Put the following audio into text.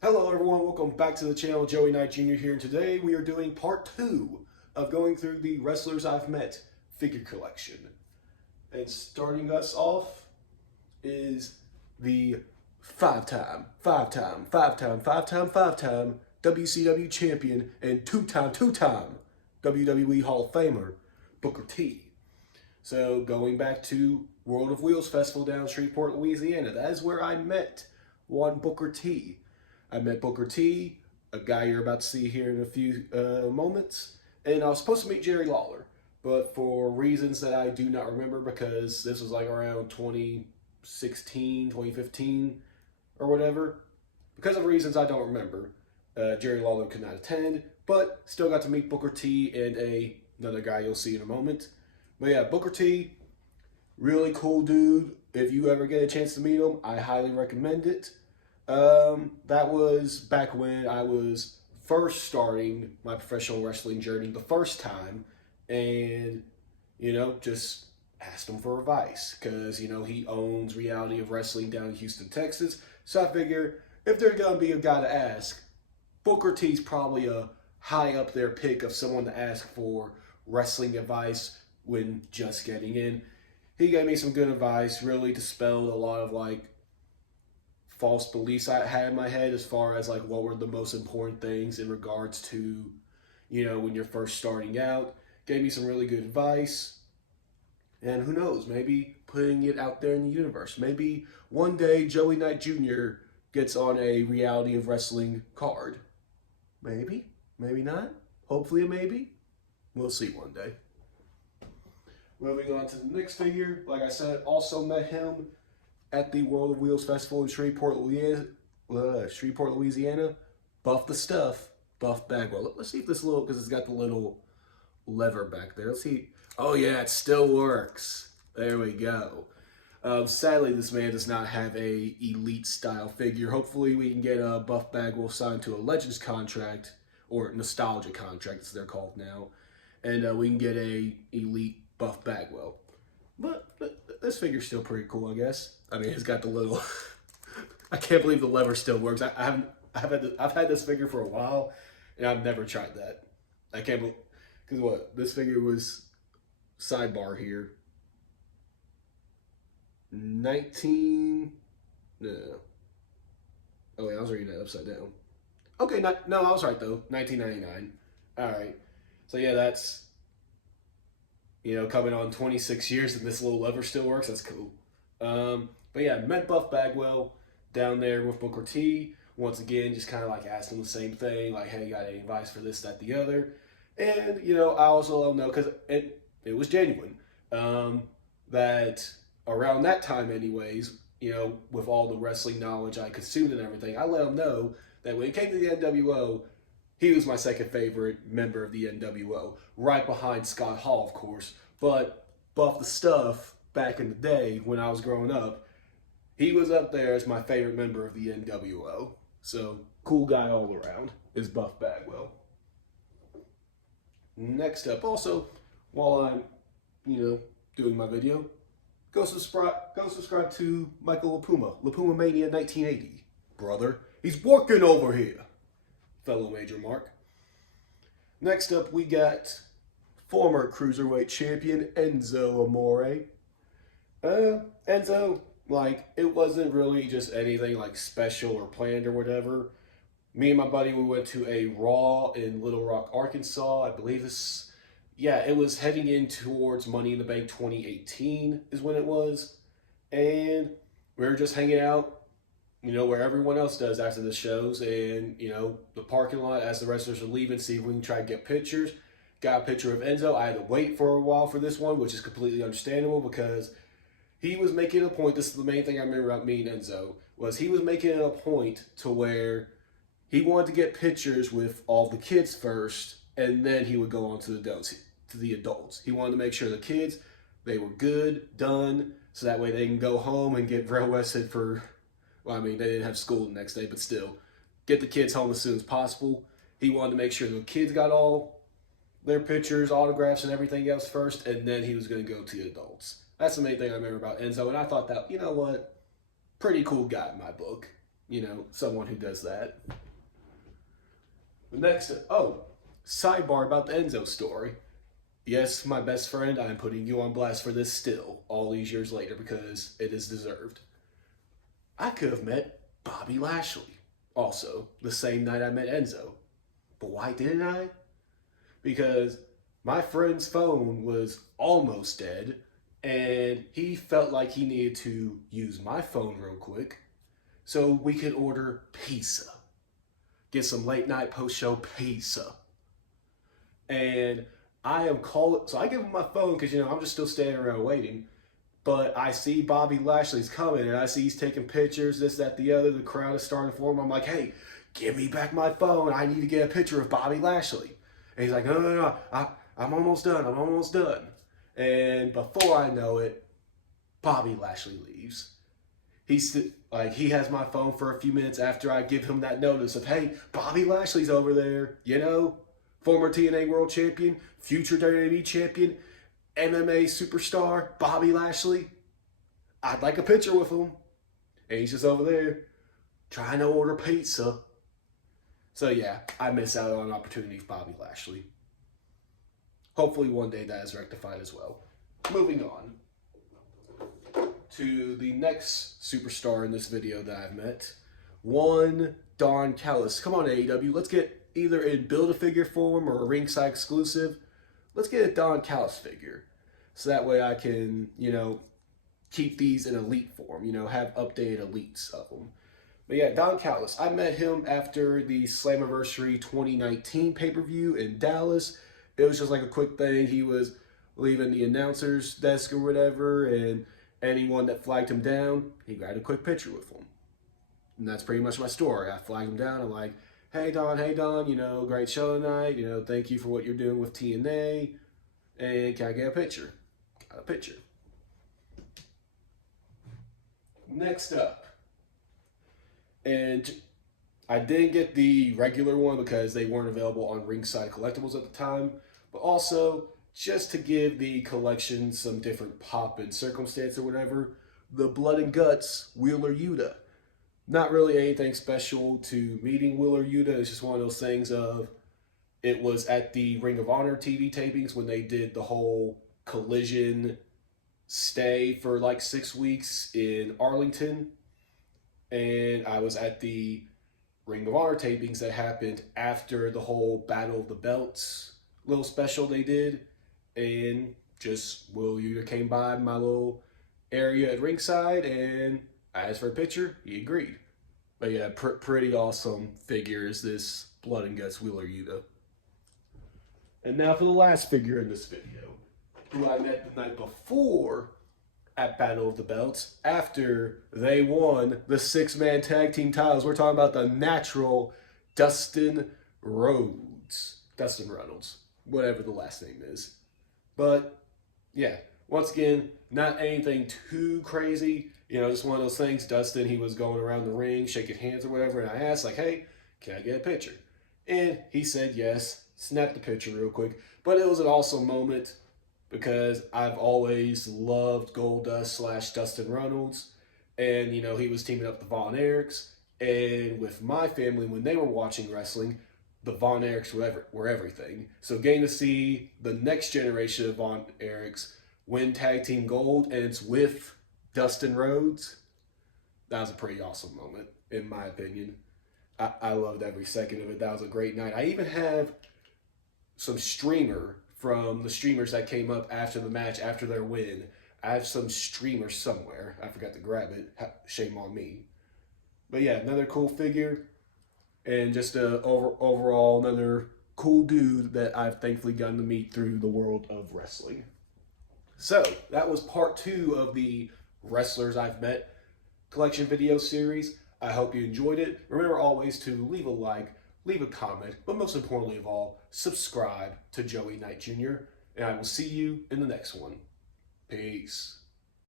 Hello everyone, welcome back to the channel. Joey Knight Jr. here, and today we are doing part 2 of going through the Wrestlers I've Met figure collection. And starting us off is the five-time WCW champion and two-time WWE Hall of Famer, Booker T. So going back to World of Wheels Festival down in Shreveport, Louisiana, that is where I met one Booker T. I met Booker T, a guy you're about to see here in a few moments, and I was supposed to meet Jerry Lawler, but for reasons that I do not remember, because this was like around 2016, 2015, or whatever, because of reasons I don't remember, Jerry Lawler could not attend, but still got to meet Booker T and another guy you'll see in a moment. But yeah, Booker T, really cool dude. If you ever get a chance to meet him, I highly recommend it. That was back when I was first starting my professional wrestling journey the first time, and just asked him for advice because he owns Reality of Wrestling down in Houston, Texas. So I figure if there's gonna be a guy to ask, Booker T's probably a high up there pick of someone to ask for wrestling advice when just getting in. He gave me some good advice, really dispelled a lot of false beliefs I had in my head as far as what were the most important things in regards to, when you're first starting out. Gave me some really good advice. And who knows, maybe putting it out there in the universe. Maybe one day Joey Knight Jr. gets on a Reality of Wrestling card. Maybe, maybe not. Hopefully a maybe. We'll see one day. Moving on to the next figure, like I said, also met him at the World of Wheels Festival in Shreveport, Louisiana. Buff the Stuff, Buff Bagwell. Let's see if this little, because it's got the little lever back there. Let's see. Oh yeah, it still works. There we go. Sadly, this man does not have a elite style figure. Hopefully, we can get a Buff Bagwell signed to a Legends contract, or Nostalgia contract, as they're called now, and we can get a elite Buff Bagwell. But this figure's still pretty cool, I guess. I mean, it's got the little. I can't believe the lever still works. I've had this figure for a while, and I've never tried that. I can't believe, because what, this figure was, sidebar here, 19. No. Oh wait, I was reading that upside down. Okay, no, I was right though. 1999. All right. So yeah, that's coming on 26 years and this little lever still works. That's cool. But yeah, met Buff Bagwell down there with Booker T. Once again, just kind of asking the same thing, hey, you got any advice for this, that, the other? And, I also let him know, because it was genuine, that around that time anyways, with all the wrestling knowledge I consumed and everything, I let him know that when it came to the NWO, he was my second favorite member of the NWO, right behind Scott Hall, of course. But Buff the Stuff, back in the day when I was growing up, he was up there as my favorite member of the NWO. So, cool guy all around is Buff Bagwell. Next up, also, while I'm, doing my video, go subscribe to Michael LaPuma, LaPuma Mania 1980. Brother, he's working over here. Fellow Major Mark. Next up, we got former Cruiserweight champion Enzo Amore. Enzo, it wasn't really just anything special or planned or whatever. Me and my buddy, we went to a Raw in Little Rock, Arkansas. I believe it was heading in towards Money in the Bank 2018 is when it was. And we were just hanging out, where everyone else does after the shows, and, the parking lot as the wrestlers are leaving, see if we can try to get pictures. Got a picture of Enzo. I had to wait for a while for this one, which is completely understandable because he was making a point. This is the main thing I remember about me and Enzo, was he was making it a point to where he wanted to get pictures with all the kids first, and then he would go on to the adults. He wanted to make sure the kids, they were good, done, so that way they can go home and get rested for, well, I mean, they didn't have school the next day, but still, get the kids home as soon as possible. He wanted to make sure the kids got all their pictures, autographs, and everything else first, and then he was going to go to the adults. That's the main thing I remember about Enzo, and I thought that, pretty cool guy in my book. someone who does that. The next, sidebar about the Enzo story. Yes, my best friend, I'm putting you on blast for this still, all these years later, because it is deserved. I could have met Bobby Lashley, also, the same night I met Enzo. But why didn't I? Because my friend's phone was almost dead, and he felt like he needed to use my phone real quick so we could order pizza. Get some late night post-show pizza. And I am calling, so I give him my phone because, I'm just still standing around waiting. But I see Bobby Lashley's coming, and I see he's taking pictures, this, that, the other. The crowd is starting to form. I'm like, hey, give me back my phone. I need to get a picture of Bobby Lashley. And he's like, no, I'm almost done. And before I know it, Bobby Lashley leaves. He has my phone for a few minutes after I give him that notice of, hey, Bobby Lashley's over there, former TNA World Champion, future WWE Champion, MMA superstar, Bobby Lashley. I'd like a picture with him. And he's just over there trying to order pizza. So yeah, I miss out on an opportunity for Bobby Lashley. Hopefully one day that is rectified as well. Moving on to the next superstar in this video that I've met. One Don Callis. Come on, AEW, let's get either in Build-A-Figure form or a ringside exclusive. Let's get a Don Callis figure. So that way I can, keep these in elite form, have updated elites of them. But yeah, Don Callis. I met him after the Slammiversary 2019 pay-per-view in Dallas. It was just like a quick thing. He was leaving the announcer's desk or whatever, and anyone that flagged him down, he grabbed a quick picture with him. And that's pretty much my story. I flagged him down. I'm like, hey Don, great show tonight. Thank you for what you're doing with TNA. And can I get a picture? Got a picture. Next up. And I didn't get the regular one because they weren't available on Ringside Collectibles at the time. But also, just to give the collection some different pop and circumstance or whatever, the Blood and Guts Wheeler Yuta. Not really anything special to meeting Wheeler Yuta. It's just one of those things of, it was at the Ring of Honor TV tapings when they did the whole Collision stay for like 6 weeks in Arlington. And I was at the Ring of Honor tapings that happened after the whole Battle of the Belts little special they did. And just Will Yuta came by my little area at ringside and I asked for a picture. He agreed. But yeah, pretty awesome figure is this Blood and Guts Wheeler Yuta. And now for the last figure in this video, who I met the night before at Battle of the Belts after they won the 6-man tag team titles. We're talking about the natural Dustin Reynolds, whatever the last name is. But yeah, once again, not anything too crazy. Just one of those things. Dustin, he was going around the ring, shaking hands or whatever, and I asked, like, hey, can I get a picture? And he said yes, snapped the picture real quick. But it was an awesome moment because I've always loved Goldust / Dustin Reynolds. And, he was teaming up with the Von Erichs. And with my family, when they were watching wrestling, the Von Erichs were everything. So getting to see the next generation of Von Erichs win tag team gold, and it's with Dustin Rhodes, that was a pretty awesome moment, in my opinion. I loved every second of it. That was a great night. I even have some streamer from the streamers that came up after the match, after their win. I have some streamer somewhere. I forgot to grab it. Shame on me. But yeah, another cool figure. And just overall another cool dude that I've thankfully gotten to meet through the world of wrestling. So, that was part 2 of the Wrestlers I've Met collection video series. I hope you enjoyed it. Remember always to leave a like, leave a comment, but most importantly of all, subscribe to Joey Knight Jr. And I will see you in the next one. Peace.